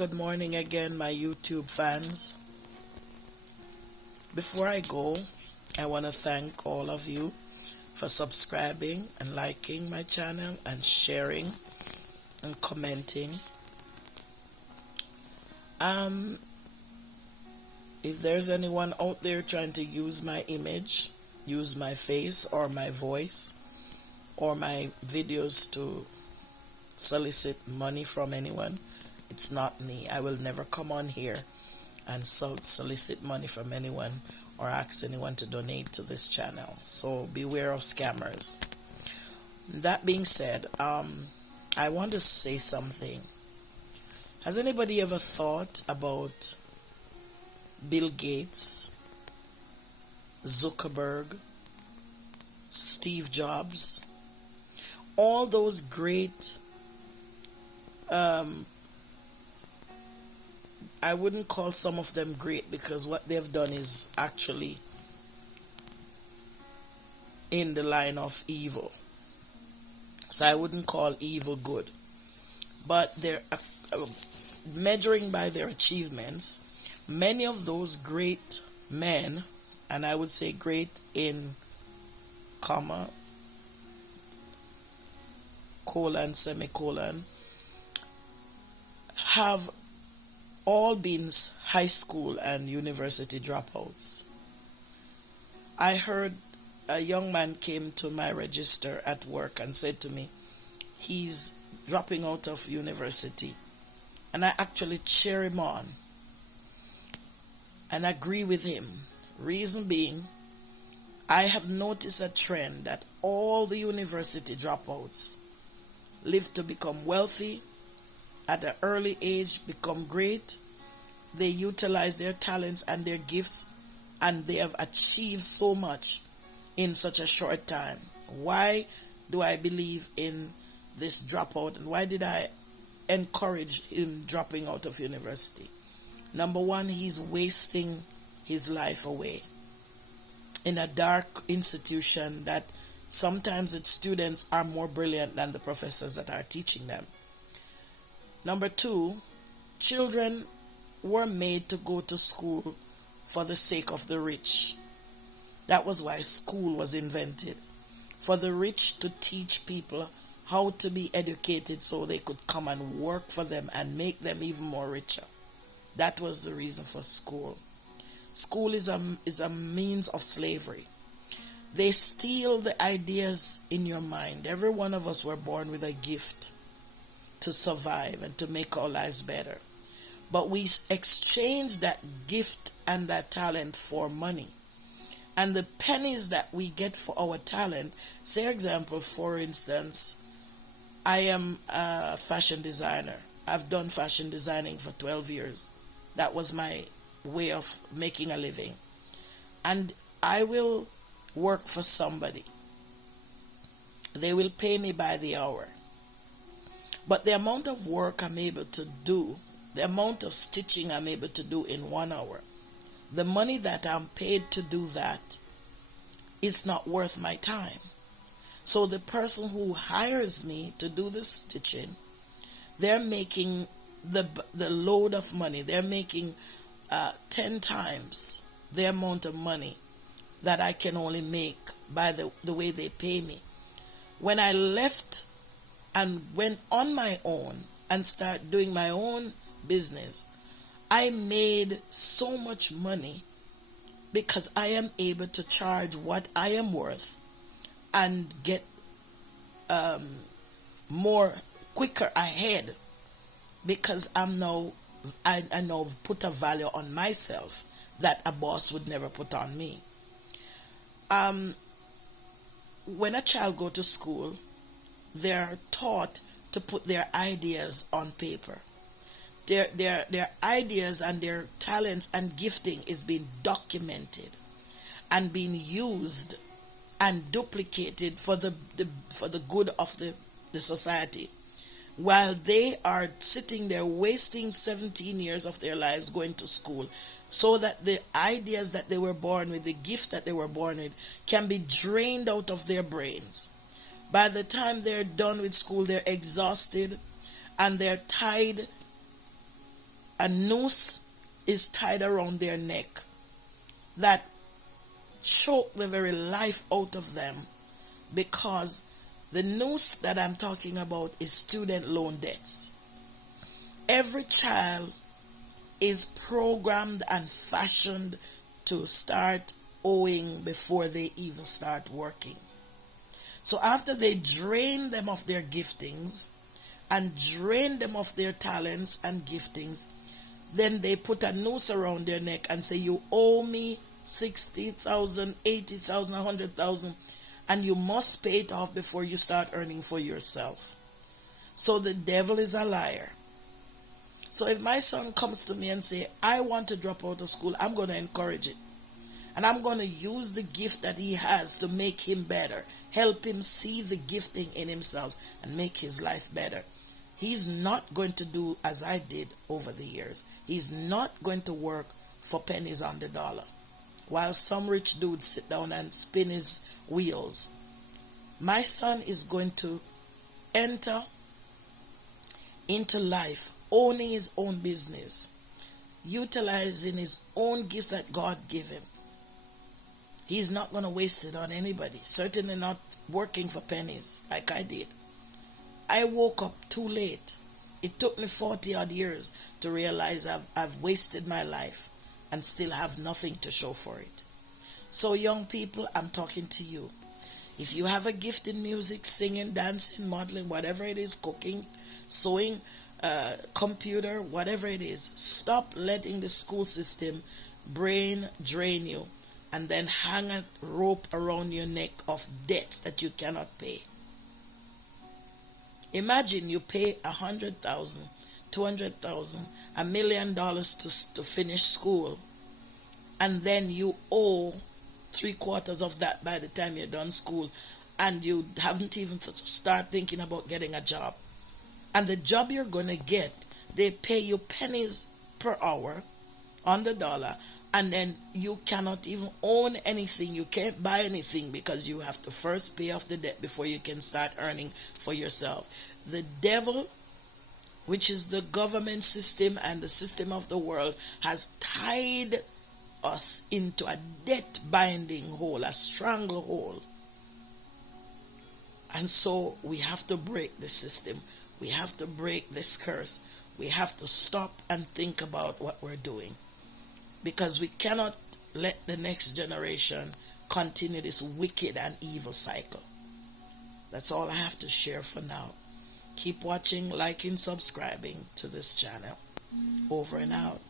Good morning again, my YouTube fans. Before I go, I want to thank all of you for subscribing and liking my channel and sharing and commenting. If there's anyone out there trying to use my image, use my face or my voice or my videos to solicit money from anyone, it's not me. I will never come on here and solicit money from anyone or ask anyone to donate to this channel. So beware of scammers. That being said, I want to say something. Has anybody ever thought about Bill Gates, Zuckerberg, Steve Jobs, all those great I wouldn't call some of them great because what they've done is actually in the line of evil. So I wouldn't call evil good. But they're measuring by their achievements. Many of those great men, and I would say great in comma, colon, semicolon, have all been high school and university dropouts. I heard a young man came to my register at work and said to me, he's dropping out of university. And I actually cheer him on and agree with him. Reason being, I have noticed a trend that all the university dropouts live to become wealthy, at an early age become great. They utilize their talents and their gifts, and they have achieved so much in such a short time. Why do I believe in this dropout, and why did I encourage him dropping out of university? Number one, he's wasting his life away in a dark institution that sometimes its students are more brilliant than the professors that are teaching them. Number two, children were made to go to school for the sake of the rich. That was why school was invented. For the rich to teach people how to be educated so they could come and work for them and make them even more richer. That was the reason for school. School is a means of slavery. They steal the ideas in your mind. Every one of us were born with a gift to survive and to make our lives better. But we exchange that gift and that talent for money. And the pennies that we get for our talent, say example, for instance, I am a fashion designer. I've done fashion designing for 12 years. That was my way of making a living. And I will work for somebody. They will pay me by the hour. But the amount of work I'm able to do, the amount of stitching I'm able to do in 1 hour, the money that I'm paid to do that is not worth my time. So the person who hires me to do the stitching, they're making the load of money. They're making 10 times the amount of money that I can only make by the way they pay me. When I left and went on my own and started doing my own business, I made so much money because I am able to charge what I am worth and get more quicker ahead because I now put a value on myself that a boss would never put on me. When a child go to school, they're taught to put their ideas on paper. Their ideas and their talents and gifting is being documented and being used and duplicated for the good of the society. While they are sitting there wasting 17 years of their lives going to school so that the ideas that they were born with, the gift that they were born with, can be drained out of their brains. By the time they're done with school, they're exhausted and they're tied a noose is tied around their neck that choke the very life out of them, because the noose that I'm talking about is student loan debts. Every child is programmed and fashioned to start owing before they even start working. So after they drain them of their giftings and drain them of their talents and giftings, then they put a noose around their neck and say, you owe me 60,000, 80,000, 100,000, and you must pay it off before you start earning for yourself. So the devil is a liar. So if my son comes to me and say, I want to drop out of school, I'm going to encourage it. And I'm going to use the gift that he has to make him better, help him see the gifting in himself and make his life better. He's not going to do as I did over the years. He's not going to work for pennies on the dollar, while some rich dudes sit down and spin his wheels. My son is going to enter into life owning his own business, utilizing his own gifts that God gave him. He's not going to waste it on anybody, certainly not working for pennies like I did. I woke up too late. It took me 40 odd years to realize I've wasted my life and still have nothing to show for it. So young people, I'm talking to you. If you have a gift in music, singing, dancing, modeling, whatever it is, cooking, sewing, computer, whatever it is, stop letting the school system brain drain you and then hang a rope around your neck of debts that you cannot pay. Imagine you pay $100,000, $200,000, $1 million to finish school, and then you owe 3/4 of that by the time you're done school, and you haven't even start thinking about getting a job. And the job you're going to get, they pay you pennies per hour on the dollar, and then you cannot even own anything. You can't buy anything because you have to first pay off the debt before you can start earning for yourself. The devil, which is the government system and the system of the world, has tied us into a debt binding hole, a stranglehold. And so we have to break the system. We have to break this curse. We have to stop and think about what we're doing, because we cannot let the next generation continue this wicked and evil cycle. That's all I have to share for now. Keep watching, liking, subscribing to this channel. Over and out.